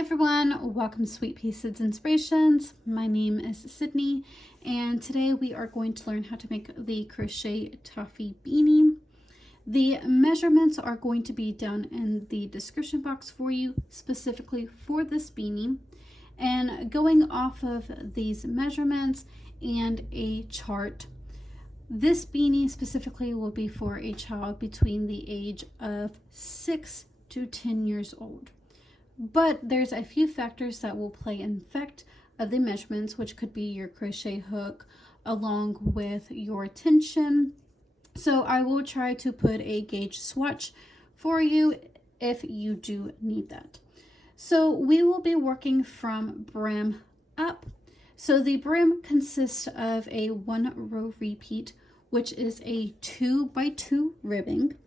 everyone, welcome to Sweet Pea Seeds Inspirations. My name is Sydney and today we are going to learn how to make the crochet toffee beanie. The measurements are going to be down in the description box for you, specifically for this beanie. And going off of these measurements and a chart, this beanie specifically will be for a child between the age of 6 to 10 years old. But there's a few factors that will play in effect of the measurements, which could be your crochet hook along with your tension. So I will try to put a gauge swatch for you if you do need that. So we will be working from brim up. So the brim consists of a 1-row repeat, which is a 2x2 ribbing.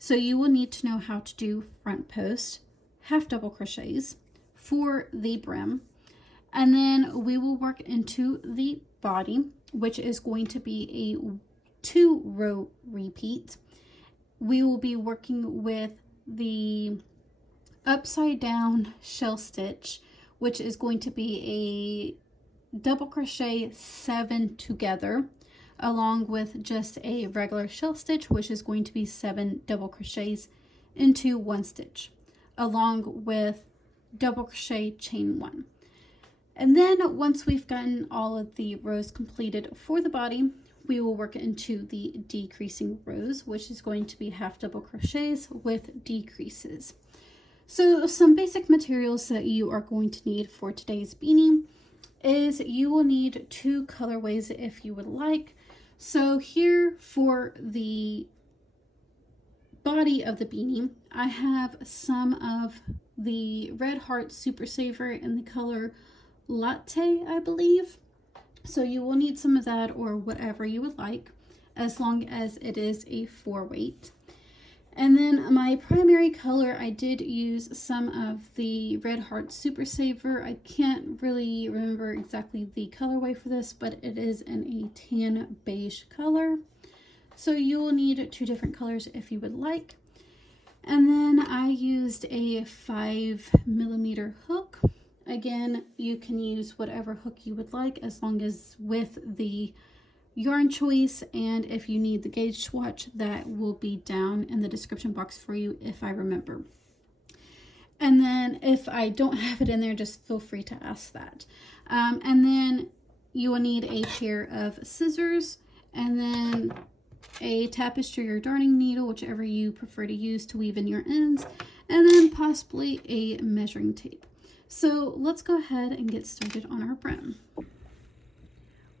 So you will need to know how to do front post, half double crochets for the brim, and then we will work into the body, which is going to be a 2-row repeat. We will be working with the upside down shell stitch, which is going to be a double crochet 7 together, along with just a regular shell stitch, which is going to be 7 double crochets into 1 stitch, along with double crochet chain 1. And then once we've gotten all of the rows completed for the body, we will work into the decreasing rows, which is going to be half double crochets with decreases. So some basic materials that you are going to need for today's beanie is you will need 2 colorways if you would like. So here for the body of the beanie, I have some of the Red Heart Super Saver in the color Latte, I believe. So you will need some of that or whatever you would like, as long as it is a 4-weight. And then my primary color, I did use some of the Red Heart Super Saver. I can't really remember exactly the colorway for this, but it is in a tan beige color. So you will need 2 different colors if you would like. And then I used a 5mm hook. Again, you can use whatever hook you would like, as long as with the yarn choice. And if you need the gauge swatch, that will be down in the description box for you if I remember. And then if I don't have it in there, just feel free to ask that. And then you will need a pair of scissors, and then a tapestry or darning needle, whichever you prefer to use to weave in your ends, and then possibly a measuring tape. So let's go ahead and get started on our brim.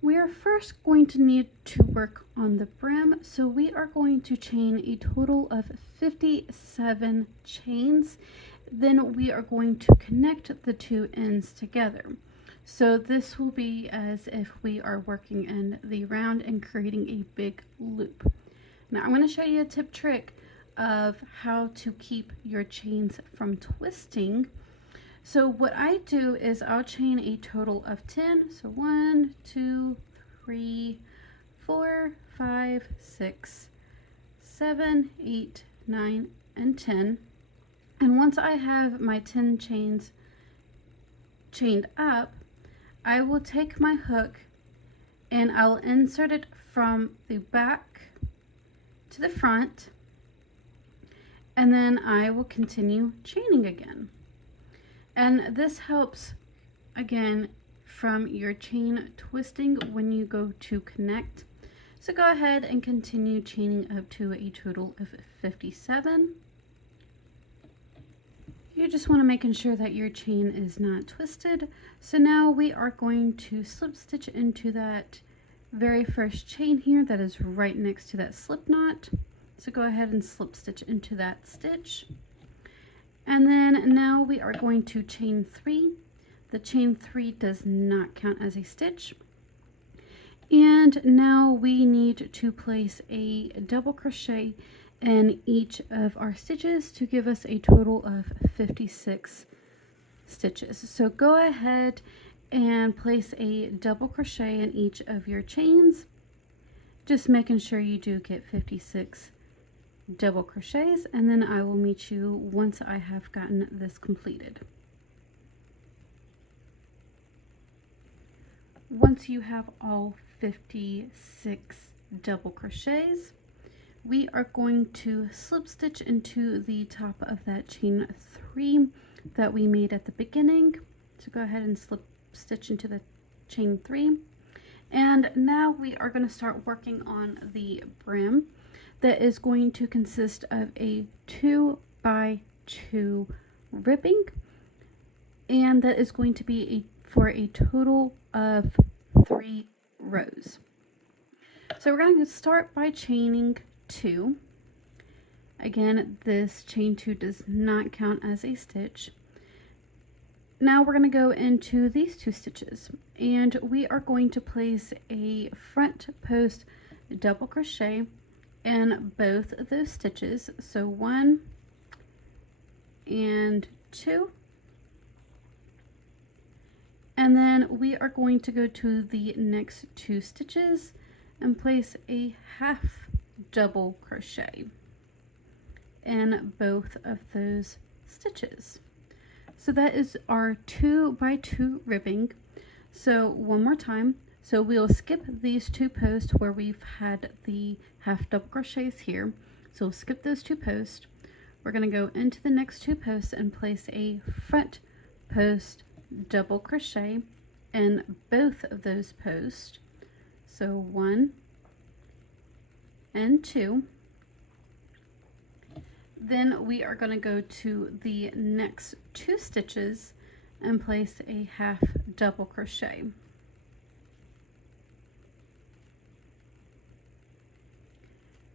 We are first going to need to work on the brim, so we are going to chain a total of 57 chains. Then we are going to connect the 2 ends together. So this will be as if we are working in the round and creating a big loop. Now I'm going to show you a tip trick of how to keep your chains from twisting. So what I do is I'll chain a total of 10. So 1, 2, 3, 4, 5, 6, 7, 8, 9, and 10. And once I have my 10 chains chained up, I will take my hook and I'll insert it from the back to the front, and then I will continue chaining again. And this helps, again, from your chain twisting when you go to connect. So go ahead and continue chaining up to a total of 57. You just want to make sure that your chain is not twisted. So now we are going to slip stitch into that very first chain here that is right next to that slip knot. So go ahead and slip stitch into that stitch. And then now we are going to chain 3. The chain 3 does not count as a stitch. And now we need to place a double crochet in each of our stitches to give us a total of 56 stitches. So go ahead and place a double crochet in each of your chains, just making sure you do get 56 double crochets, and then I will meet you once I have gotten this completed. once you have all 56 double crochets, we are going to slip stitch into the top of that chain 3 that we made at the beginning. So go ahead and slip stitch into the chain 3. And now we are going to start working on the brim that is going to consist of a 2 by 2 ribbing, and that is going to be for a total of 3 rows. So we're going to start by chaining 2. Again, this chain 2 does not count as a stitch. Now we're going to go into these 2 stitches, and we are going to place a front post double crochet in both of those stitches. So 1 and 2. And then we are going to go to the next 2 stitches and place a half double crochet in both of those stitches. So that is our 2 by 2 ribbing. So one more time. So we'll skip these 2 posts where we've had the half double crochets here. So we'll skip those 2 posts. We're going to go into the next 2 posts and place a front post double crochet in both of those posts. So 1 and 2. Then we are going to go to the next 2 stitches and place a half double crochet.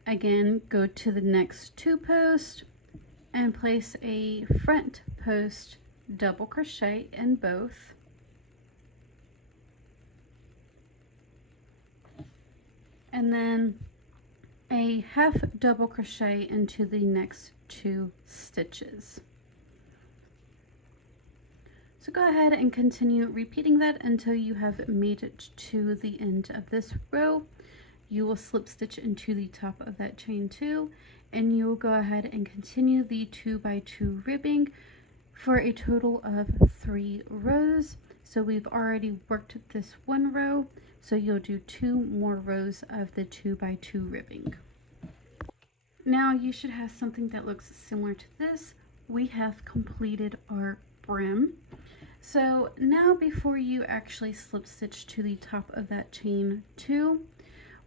Again, go to the next 2 posts and place a front post double crochet in both. And then a half double crochet into the next 2 stitches. So go ahead and continue repeating that until you have made it to the end of this row. You will slip stitch into the top of that chain 2, and you will go ahead and continue the 2 by 2 ribbing for a total of 3 rows. So we've already worked this 1 row, so you'll do 2 more rows of the 2 by 2 ribbing. Now you should have something that looks similar to this. We have completed our brim. So now before you actually slip stitch to the top of that chain 2,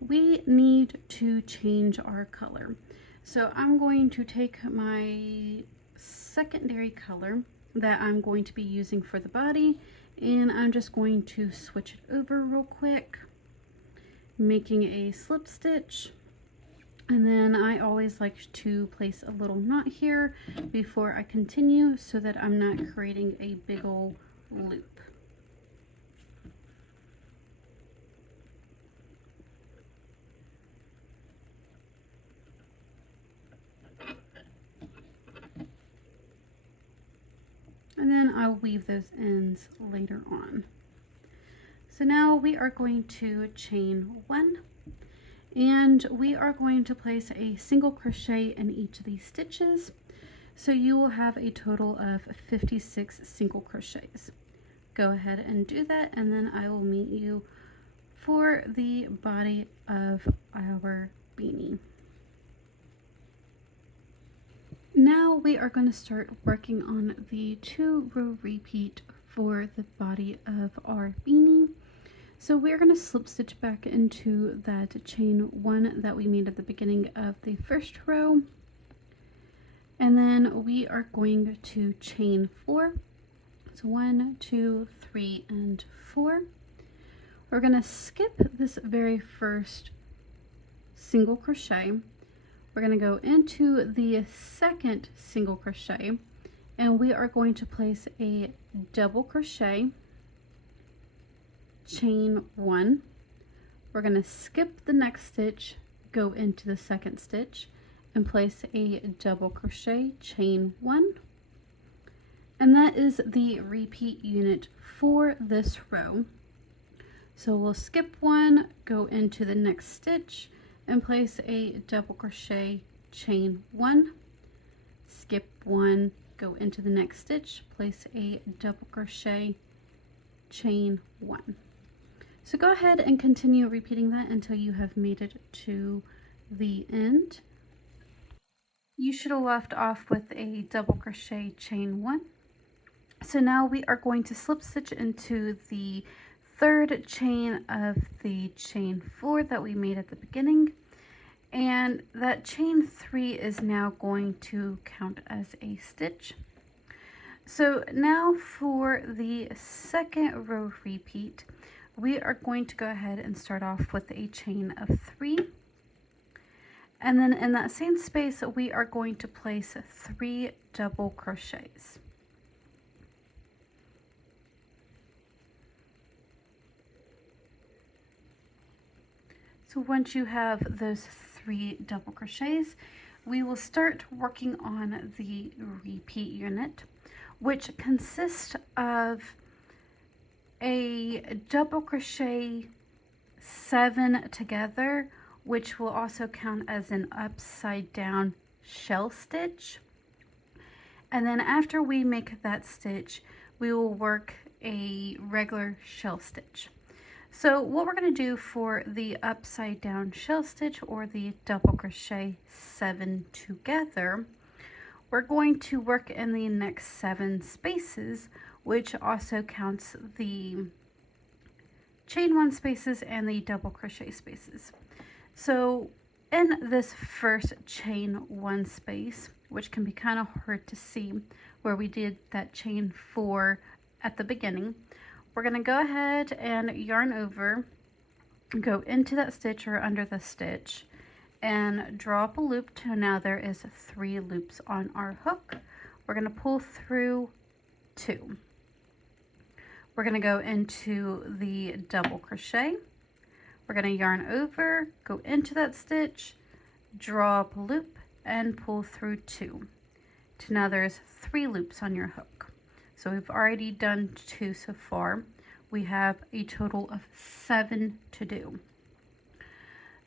we need to change our color. So I'm going to take my secondary color that I'm going to be using for the body, and I'm just going to switch it over real quick, making a slip stitch. And then I always like to place a little knot here before I continue so that I'm not creating a big old loop. And then I'll weave those ends later on. So now we are going to chain 1, and we are going to place a single crochet in each of these stitches. So you will have a total of 56 single crochets. Go ahead and do that, and then I will meet you for the body of our beanie. Now we are going to start working on the 2 row repeat for the body of our beanie. So we're going to slip stitch back into that chain 1 that we made at the beginning of the first row. And then we are going to chain 4. So 1, 2, 3, and 4. We're going to skip this very first single crochet. We're going to go into the second single crochet, and we are going to place a double crochet, chain 1. We're going to skip the next stitch, go into the second stitch, and place a double crochet, chain 1. And that is the repeat unit for this row. So we'll skip 1, go into the next stitch, and place a double crochet, chain 1, skip 1, go into the next stitch, place a double crochet, chain 1. So go ahead and continue repeating that until you have made it to the end. You should have left off with a double crochet chain 1. So now we are going to slip stitch into the third chain of the chain 4 that we made at the beginning, and that chain 3 is now going to count as a stitch. So now for the second row repeat, we are going to go ahead and start off with a chain of 3, and then in that same space we are going to place 3 double crochets. So once you have those 3 double crochets, we will start working on the repeat unit, which consists of a double crochet 7 together, which will also count as an upside down shell stitch. And then after we make that stitch, we will work a regular shell stitch. So what we're going to do for the upside down shell stitch, or the double crochet 7 together, we're going to work in the next 7 spaces, which also counts the chain 1 spaces and the double crochet spaces. So in this first chain 1 space, which can be kind of hard to see where we did that chain 4 at the beginning, we're going to go ahead and yarn over, go into that stitch or under the stitch, and draw up a loop. Now there is 3 loops on our hook. We're going to pull through 2. We're going to go into the double crochet. We're going to yarn over, go into that stitch, draw up a loop, and pull through 2. So now there's 3 loops on your hook. So we've already done 2 so far. We have a total of 7 to do.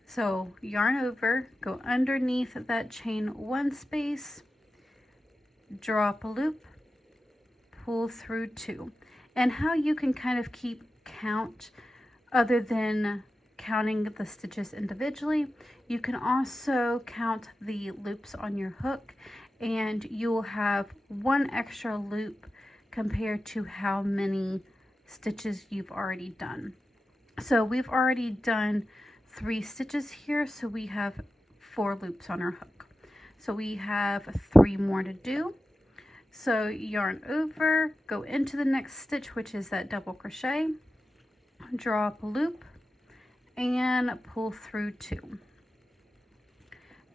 So yarn over, go underneath that chain 1 space, draw up a loop, pull through 2. And how you can kind of keep count, other than counting the stitches individually, you can also count the loops on your hook, and you will have 1 extra loop compared to how many stitches you've already done. So we've already done 3 stitches here, so we have 4 loops on our hook. So we have 3 more to do. So yarn over, go into the next stitch, which is that double crochet, draw up a loop, and pull through 2.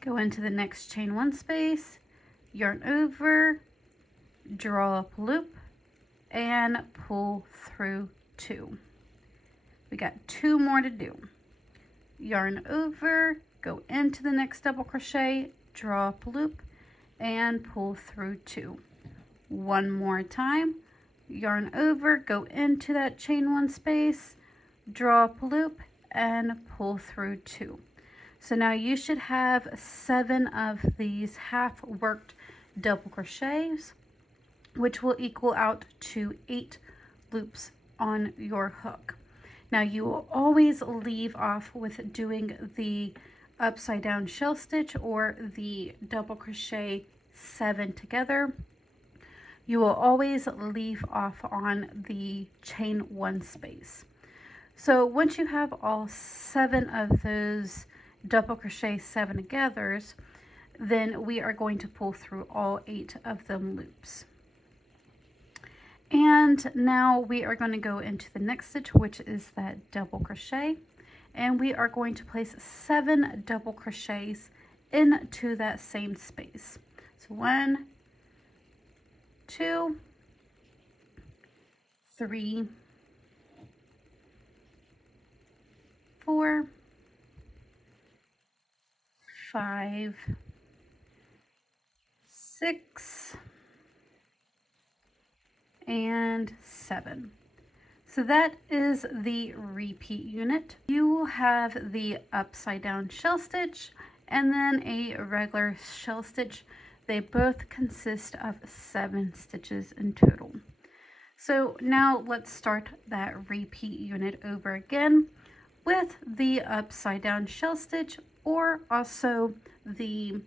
Go into the next chain 1 space, yarn over, draw up a loop, and pull through 2. We got 2 more to do. Yarn over, go into the next double crochet, draw up a loop, and pull through 2. 1 more time, yarn over, go into that chain 1 space, draw up a loop, and pull through 2. So now you should have 7 of these half worked double crochets, which will equal out to 8 loops on your hook. Now you will always leave off with doing the upside down shell stitch or the double crochet 7 together. You will always leave off on the chain 1 space. So once you have all 7 of those double crochet 7 togethers, then we are going to pull through all 8 of them loops. And now we are going to go into the next stitch, which is that double crochet, and we are going to place 7 double crochets into that same space. So 1, 2, 3, 4, 5, 6, and 7. So that is the repeat unit. You will have the upside down shell stitch and then a regular shell stitch. They both consist of 7 stitches in total. So now let's start that repeat unit over again with the upside down shell stitch, or also the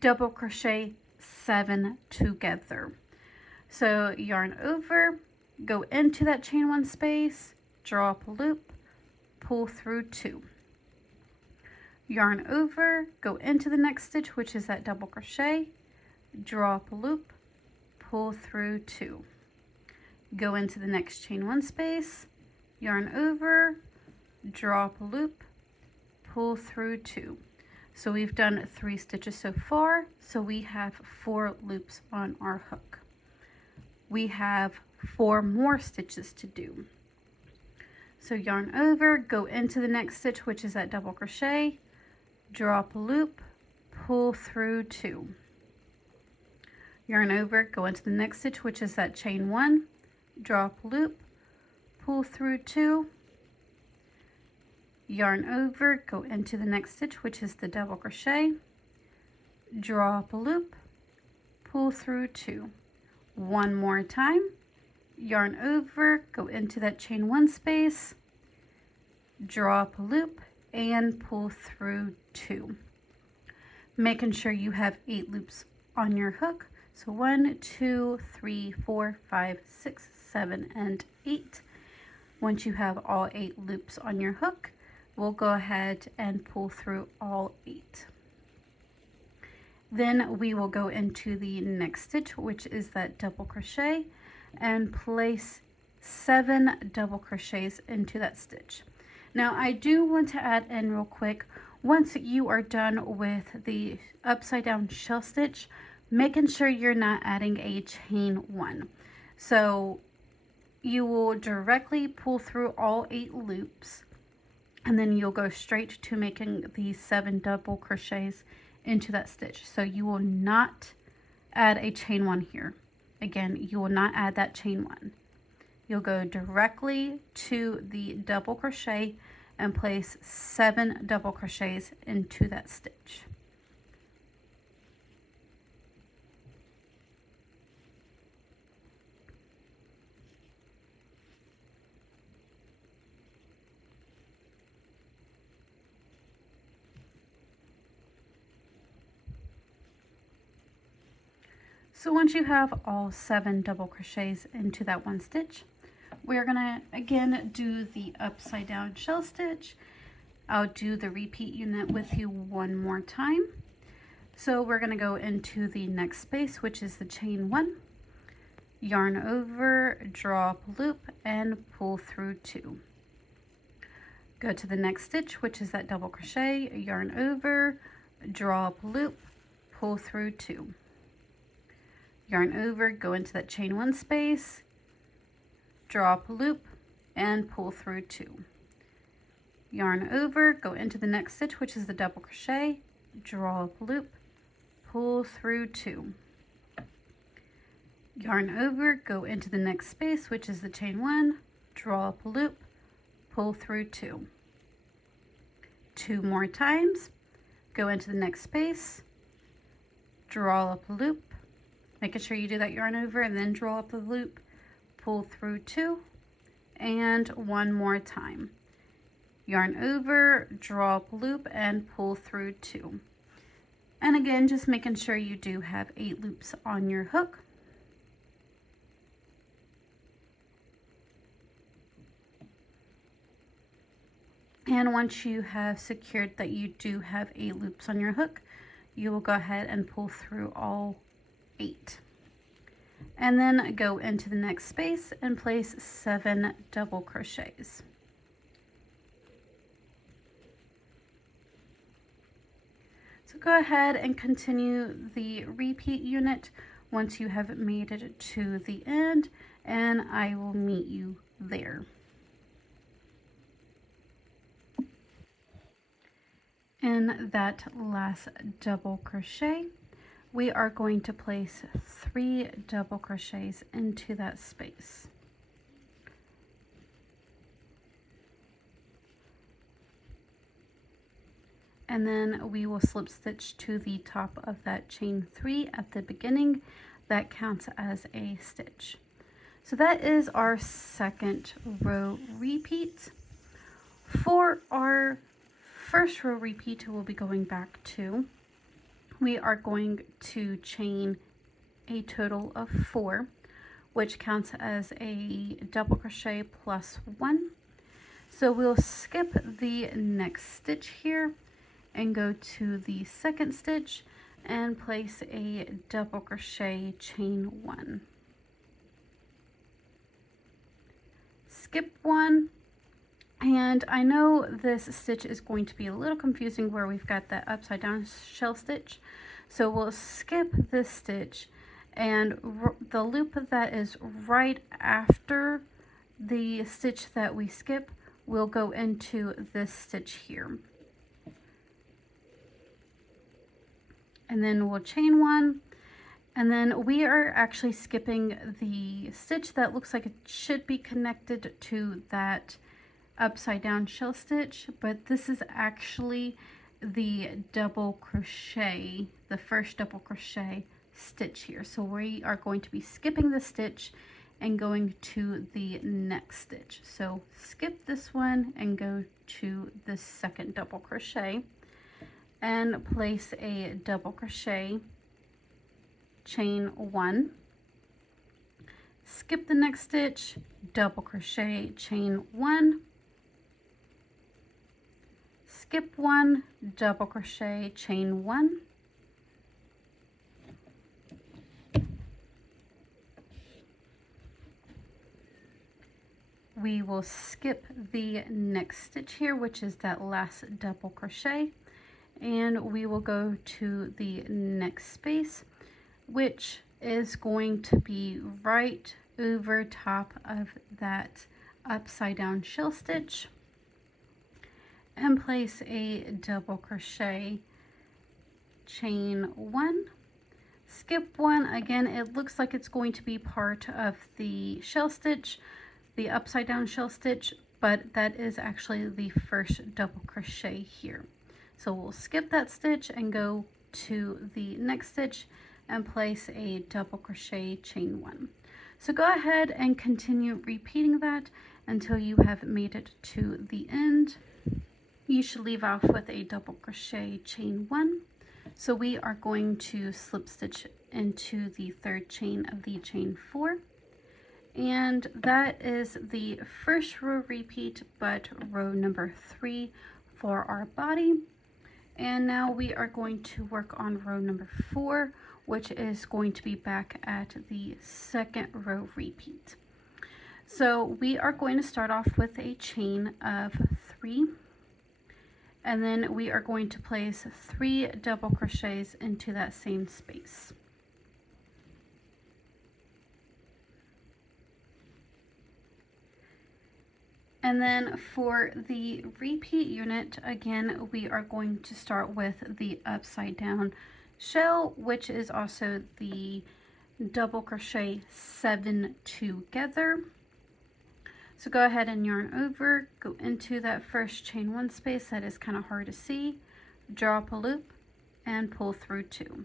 double crochet 7 together. So yarn over, go into that chain 1 space, draw up a loop, pull through 2. Yarn over, go into the next stitch, which is that double crochet, draw up a loop, pull through 2. Go into the next chain 1 space, yarn over, draw up a loop, pull through 2. So we've done 3 stitches so far, so we have 4 loops on our hook. We have 4 more stitches to do. So yarn over, go into the next stitch, which is that double crochet, draw up a loop, pull through 2. Yarn over, go into the next stitch, which is that chain 1, draw up a loop, pull through 2. Yarn over, go into the next stitch, which is the double crochet, draw up a loop, pull through 2. One more time, yarn over, go into that chain 1 space, draw up a loop, and pull through 2. Making sure you have 8 loops on your hook. So 1, 2, 3, 4, 5, 6, 7, and 8. Once you have all 8 loops on your hook, we'll go ahead and pull through all 8. Then we will go into the next stitch, which is that double crochet, and place 7 double crochets into that stitch. Now I do want to add in real quick, once you are done with the upside down shell stitch, making sure you're not adding a chain 1. So you will directly pull through all 8 loops, and then you'll go straight to making the 7 double crochets into that stitch. So you will not add a chain 1 here. Again, you will not add that chain 1. You'll go directly to the double crochet and place 7 double crochets into that stitch. So once you have all 7 double crochets into that 1 stitch, we're gonna again do the upside down shell stitch. I'll do the repeat unit with you one more time. So we're gonna go into the next space, which is the chain 1, yarn over, draw up a loop, and pull through 2. Go to the next stitch, which is that double crochet, yarn over, draw up a loop, pull through 2. Yarn over, go into that chain 1 space, draw up a loop, and pull through 2. Yarn over, go into the next stitch, which is the double crochet, draw up a loop, pull through 2. Yarn over, go into the next space, which is the chain 1, draw up a loop, pull through 2. 2 more times, go into the next space, draw up a loop, making sure you do that yarn over and then draw up the loop, pull through 2, and 1 more time. Yarn over, draw up a loop, and pull through 2. And again, just making sure you do have 8 loops on your hook. And once you have secured that you do have 8 loops on your hook, you will go ahead and pull through all 8. And then go into the next space and place 7 double crochets. So go ahead and continue the repeat unit once you have made it to the end, and I will meet you there. In that last double crochet, we are going to place 3 double crochets into that space. And then we will slip stitch to the top of that chain 3 at the beginning. That counts as a stitch. So that is our second row repeat. For our first row repeat, we'll be going back to, we are going to chain a total of 4, which counts as a double crochet plus 1. So we'll skip the next stitch here and go to the second stitch and place a double crochet, chain 1. Skip 1, and I know this stitch is going to be a little confusing where we've got that upside down shell stitch. So we'll skip this stitch, and the loop that is right after the stitch that we skip will go into this stitch here. And then we'll chain 1, and then we are actually skipping the stitch that looks like it should be connected to that upside down shell stitch, but this is actually the double crochet, the first double crochet stitch here. So we are going to be skipping the stitch and going to the next stitch. So skip this one and go to the second double crochet and place a double crochet, chain 1, skip the next stitch, double crochet, chain 1, skip 1, double crochet, chain 1, we will skip the next stitch here, which is that last double crochet, and we will go to the next space, which is going to be right over top of that upside down shell stitch, and place a double crochet, chain 1, skip 1. Again, it looks like it's going to be part of the shell stitch, the upside down shell stitch, but that is actually the first double crochet here. So we'll skip that stitch and go to the next stitch and place a double crochet, chain 1. So go ahead and continue repeating that until you have made it to the end. You should leave off with a double crochet, chain 1. So we are going to slip stitch into the third chain of the chain 4. And that is the first row repeat, but row number 3 for our body. And now we are going to work on row number 4, which is going to be back at the second row repeat. So we are going to start off with a chain of 3, and then we are going to place 3 double crochets into that same space. And then for the repeat unit, again, we are going to start with the upside down shell, which is also the double crochet 7 together. So go ahead and yarn over, go into that first chain 1 space that is kind of hard to see, draw up a loop and pull through 2.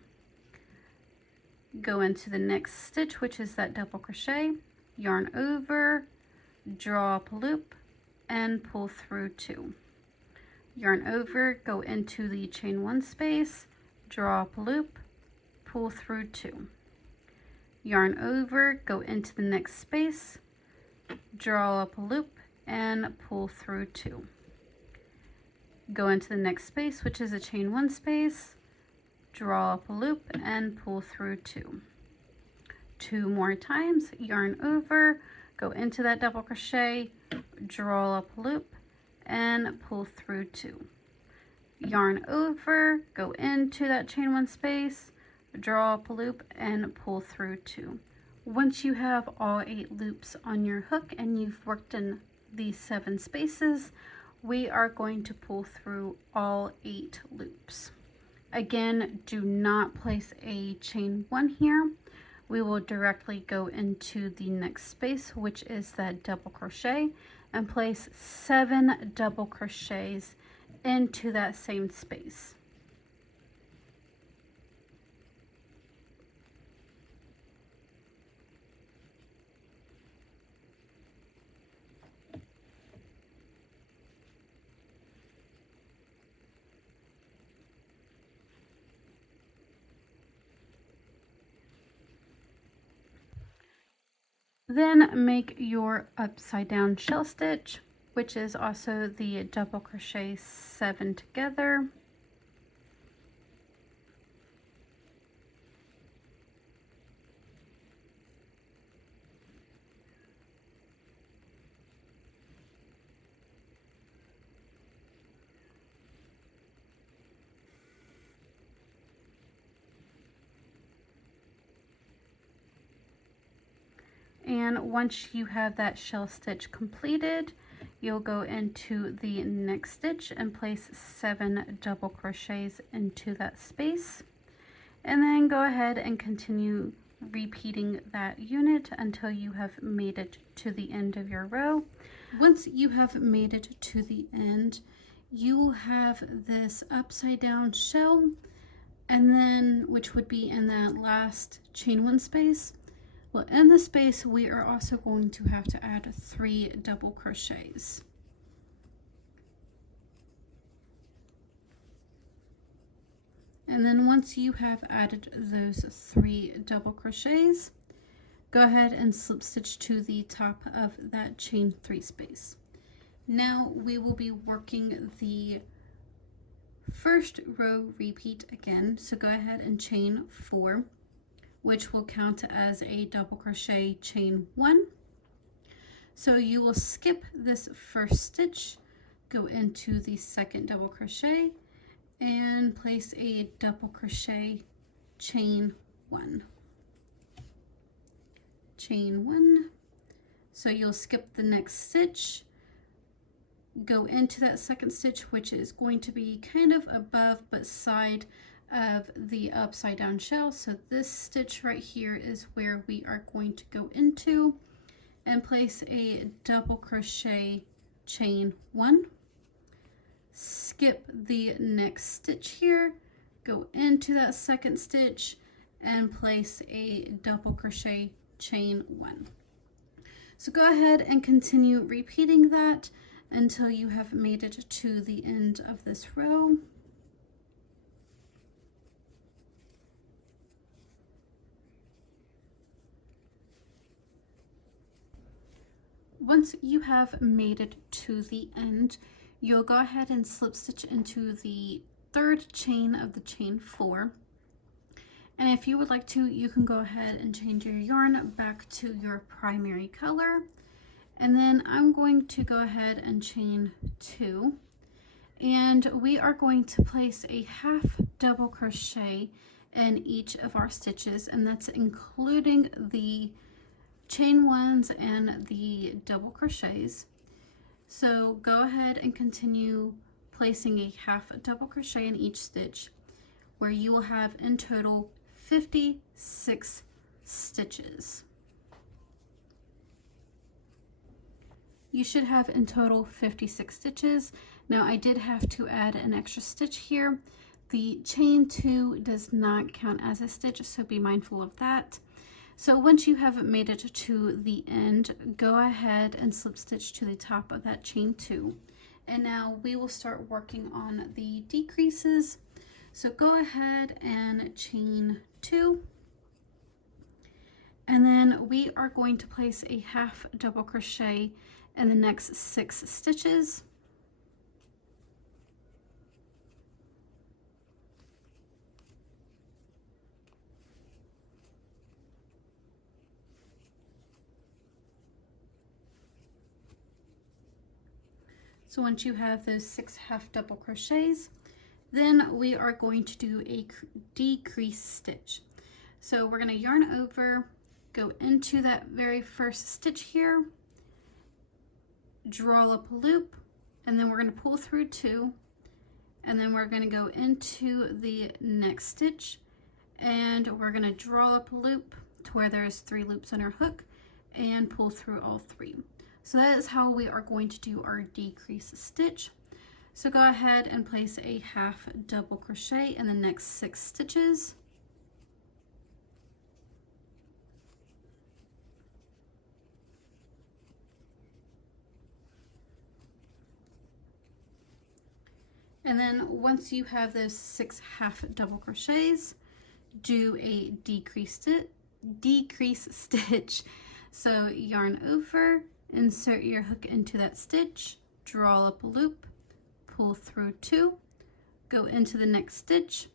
Go into the next stitch, which is that double crochet, yarn over, draw up a loop and pull through 2. Yarn over, go into the chain 1 space, draw up a loop, pull through 2. Yarn over, go into the next space, draw up a loop and pull through 2. Go into the next space, which is a chain 1 space, draw up a loop and pull through 2. 2 more times, yarn over, go into that double crochet, draw up a loop and pull through 2. Yarn over, go into that chain 1 space, draw up a loop and pull through 2. Once you have all 8 loops on your hook and you've worked in these 7 spaces, we are going to pull through all 8 loops. Again, do not place a chain 1 here. We will directly go into the next space, which is that double crochet, and place 7 double crochets into that same space. Then make your upside down shell stitch, which is also the double crochet 7 together. And once you have that shell stitch completed, you'll go into the next stitch and place 7 double crochets into that space. And then go ahead and continue repeating that unit until you have made it to the end of your row. Once you have made it to the end, you will have this upside down shell, and then which would be in that last chain 1 space. Well, in the space, we are also going to have to add 3 double crochets. And then once you have added those 3 double crochets, go ahead and slip stitch to the top of that chain 3 space. Now we will be working the first row repeat again. So go ahead and chain 4. Which will count as a double crochet chain 1. So you will skip this first stitch, go into the second double crochet, and place a double crochet chain 1. Chain 1. So you'll skip the next stitch, go into that second stitch, which is going to be kind of above but side of the upside down shell. So this stitch right here is where we are going to go into and place a double crochet chain 1, skip the next stitch here, go into that second stitch and place a double crochet chain 1. So go ahead and continue repeating that until you have made it to the end of this row. Once you have made it to the end, you'll go ahead and slip stitch into the third chain of the chain 4. And if you would like to, you can go ahead and change your yarn back to your primary color. And then I'm going to go ahead and chain 2. And we are going to place a half double crochet in each of our stitches, and that's including the chain 1s and the double crochets. So go ahead and continue placing a half double crochet in each stitch, where you will have in total 56 stitches. You should have in total 56 stitches. Now I did have to add an extra stitch here. The chain 2 does not count as a stitch, so be mindful of that. So once you have made it to the end, go ahead and slip stitch to the top of that chain 2. And now we will start working on the decreases. So go ahead and chain 2. And then we are going to place a half double crochet in the next 6 stitches. So once you have those 6 half double crochets, then we are going to do a decrease stitch. So we're going to yarn over, go into that very first stitch here, draw up a loop, and then we're going to pull through 2, and then we're going to go into the next stitch, and we're going to draw up a loop to where there's 3 loops on our hook and pull through all 3. So that is how we are going to do our decrease stitch. So go ahead and place a half double crochet in the next 6 stitches. And then once you have those 6 half double crochets, do a decrease stitch. So yarn over, insert your hook into that stitch, draw up a loop, pull through 2, go into the next stitch,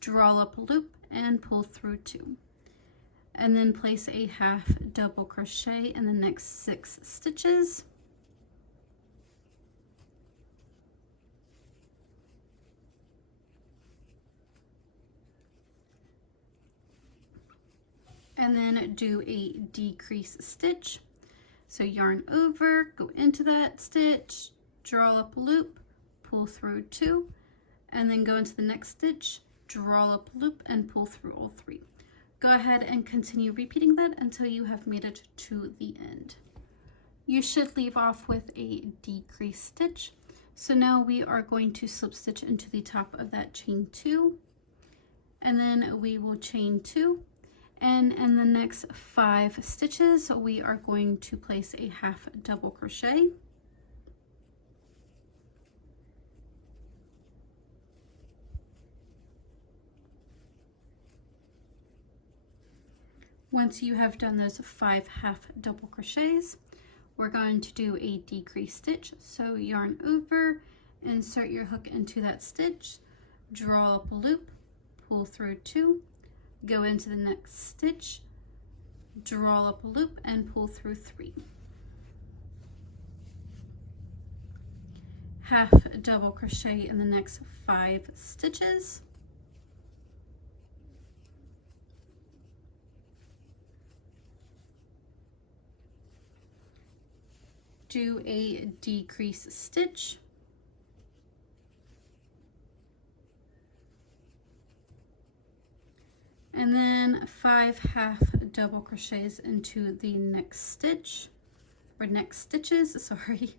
draw up a loop, and pull through 2. And then place a half double crochet in the next 6 stitches. And then do a decrease stitch. So yarn over, go into that stitch, draw up a loop, pull through 2, and then go into the next stitch, draw up a loop, and pull through all 3. Go ahead and continue repeating that until you have made it to the end. You should leave off with a decrease stitch. So now we are going to slip stitch into the top of that chain 2, and then we will chain 2. And in the next 5 stitches, we are going to place a half double crochet. Once you have done those 5 half double crochets, we're going to do a decrease stitch. So yarn over, insert your hook into that stitch, draw up a loop, pull through 2, go into the next stitch, draw up a loop, and pull through 3. Half double crochet in the next 5 stitches. Do a decrease stitch. And then 5 half double crochets into the next stitch, or next stitches, sorry.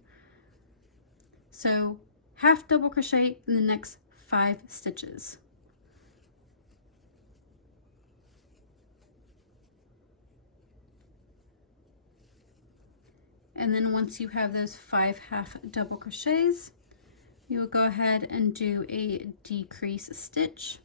So half double crochet in the next 5 stitches. And then once you have those 5 half double crochets, you will go ahead and do a decrease stitch.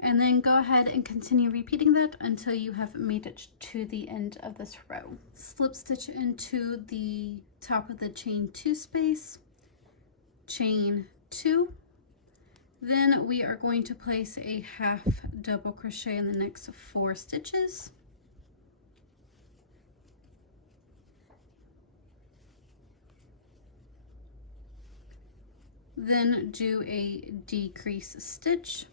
And then go ahead and continue repeating that until you have made it to the end of this row. Slip stitch into the top of the chain 2 space, chain 2. Then we are going to place a half double crochet in the next 4 stitches. Then do a decrease stitch.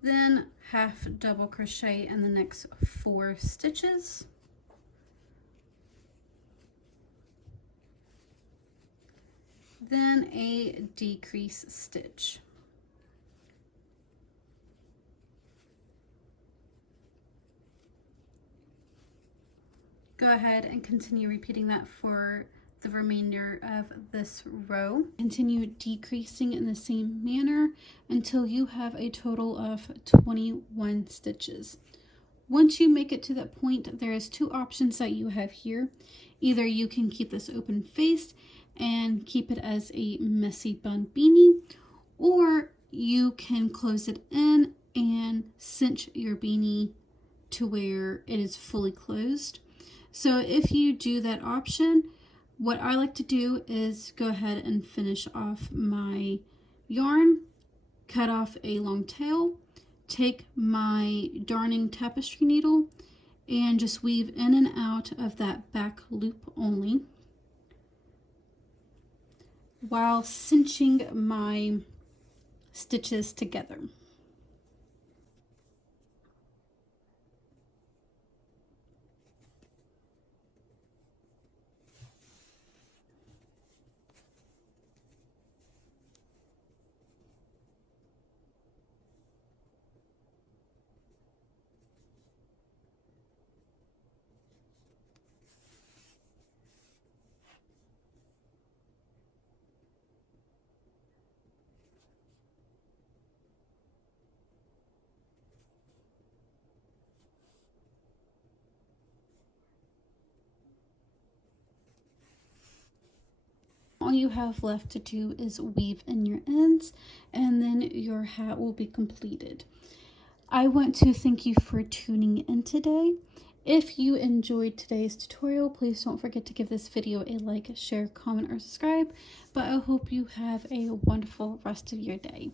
Then half double crochet in the next 4 stitches. Then a decrease stitch. Go ahead and continue repeating that for the remainder of this row. Continue decreasing in the same manner until you have a total of 21 stitches. Once you make it to that point, there is 2 options that you have here. Either you can keep this open faced and keep it as a messy bun beanie, or you can close it in and cinch your beanie to where it is fully closed. So if you do that option, what I like to do is go ahead and finish off my yarn, cut off a long tail, take my darning tapestry needle, and just weave in and out of that back loop only, while cinching my stitches together. all you have left to do is weave in your ends, and then your hat will be completed. I want to thank you for tuning in today. If you enjoyed today's tutorial, please don't forget to give this video a like, share, comment, or subscribe. But I hope you have a wonderful rest of your day.